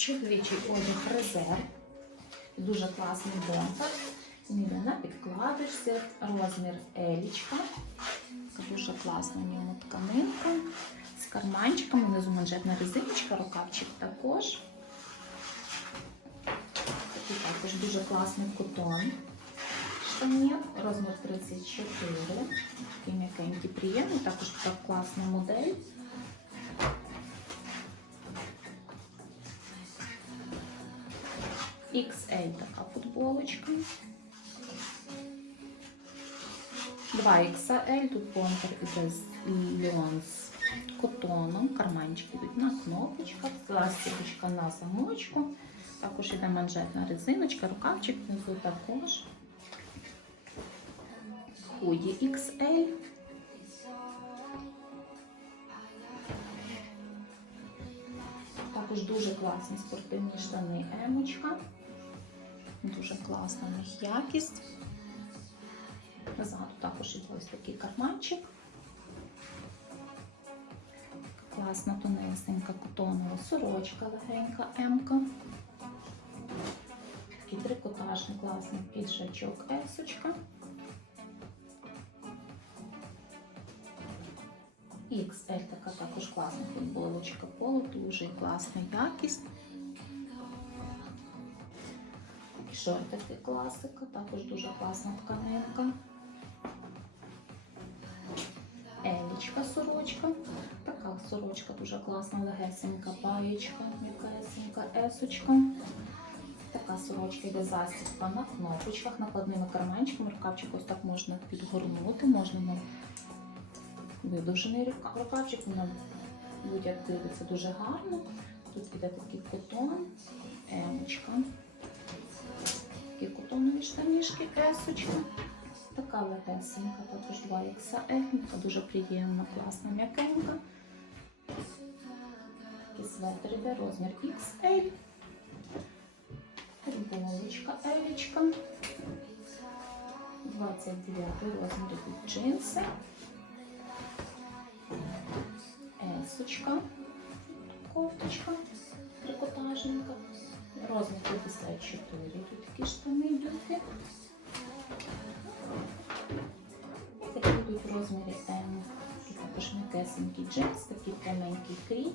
Чоловічий одяг резерв. Дуже класний бомбер. Він йде на підкладочці, розмір елічка. Дуже класна в ньому тканинка. З карманчиком, внизу манжетна резиночка, рукавчик також. Такий також дуже класний кутон. Штанів, розмір 34. Такий м'якенький, приємний, також така класна модель. XL така футболочка. 2XL, тут бомбер іде з льон з котоном, карманчики йдуть на кнопочках, ластівочка на замочку. Також іде манжетна резиночка, рукавчик внизу також. Худі XL. Також дуже класні спортивні штани емочка. Дуже класна в них якість. Ззаду також іде ось такий карманчик. Класна тонесенька котонова сорочка легенька М-ка. Такий трикотажний класний піджачок есочка. XL така також класна футболочка поло, дуже класна якість. І шортики класика, також дуже класна тканинка. Елічка сорочка. Така сорочка дуже класна, легесенька, паєчка, м'якесенька, есочка. Така сорочка йде застібка на кнопочках, накладними карманчиками. Рукавчик ось так можна підгорнути, можна на видовжений рукавчик, людях дивиться дуже гарно. Тут іде такий котон, емочка. Такі котонові штанішки, есочка. Така легесенька, також 2XL, така дуже приємна, класна, м'якенька. Такий светр іде, розмір XL. Футболочка, елічка. 29 розмір ідуть джинси. Есочка, кофточка, трикотажненька. Розмір 54. Тут такі штани йдуть. Такі йдуть розміри М. Також м'якесенький джинс, такий пряменький крій.